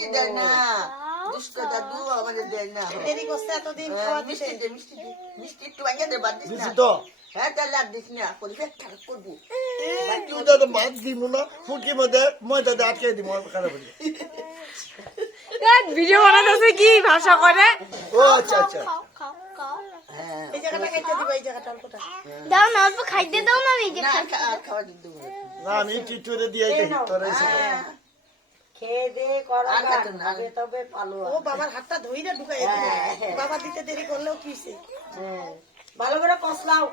মিষ্টি দেয় না দুষ্কর দাদু আমাদের দেয় না দেরি করছে এতদিন খাওয়া দিতে মিষ্টি দে মিষ্টি একটু আগে দে বাদ দিস না দিছি তো হ্যাঁ তাহলে আর দিস না পরিবেশ খারাপ করবো তুই তো মাছ দিব না ফুটকির মধ্যে ময়দা দিয়ে আটকে দিব খারাপ হয়ে ভিডিও বানাতেছে কি ভাষা করে ও আচ্ছা আচ্ছা হ্যাঁ এই জায়গাটা কেটে দিব এই জায়গাটা অল্পটা দাও না অল্প খাইতে দাও না এই যে না আর খাওয়া দিতে হবে না আমি টিটুরে দিয়ে দিই তোর এসে খেয়ে দে করা আর খাতো না। হবে তবে পালো ও বাবার হাতটা ধইরা ঢুকাই দিবে বাবা দিতে দেরি করলেও কিছে ভালো করে কষলাও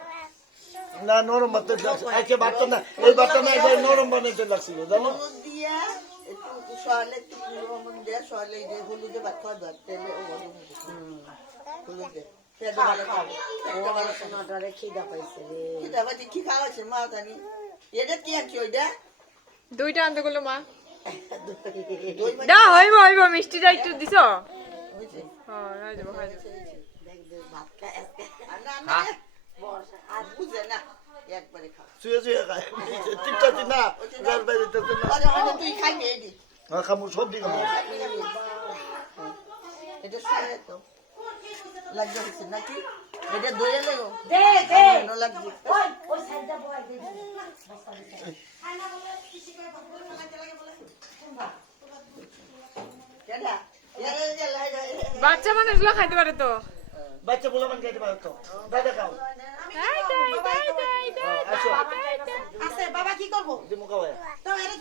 না নরম বাতে আজকে বাড়তো না এই বাড়তো না একবার নরম বানাইতে লাগছিল জানো হলুদ দিয়ে একটু সয়ালে একটু লবণ দিয়ে সয়ালে দিয়ে হলুদে ভাত খাওয়া দাও তেলে ও হলুদ দে পেটে ভালো খাবে পেটে ভালো খাবে নটারে খিদা পাইছে রে এটা বাজে কি খাওয়াছে মা জানি এটা কি আনছি ওইটা দুইটা আনতে গেলো মা দই না হইব হইব মিষ্টিটা একটু দিছ হয়েছে হ্যাঁ হয়ে যাবো হয়ে যাবো দেখ দেখ ভাত খায় আর না না আর বুঝে না একবারে খাও শুয়ে শুয়ে খায় টিপটা দি না গাল বাইরে তো না আরে মানে তুই খাইবি এদি খামু সব দিকে এটা সারে তো লাগবে হচ্ছে নাকি এটা দইয়ে লাগো দে দে ভালো লাগবে ওই সাইডটা বয় দে কেডা এরে যে লাইডা বাচ্চা মানুষগুলো খাইতে পারে তো বাচ্চা বলে মান খাইতে পারতো দাদা খাও তাই তাই তাই তাই তাই আসো আছে বাবা কি করব দিমু খাওয়া তো এর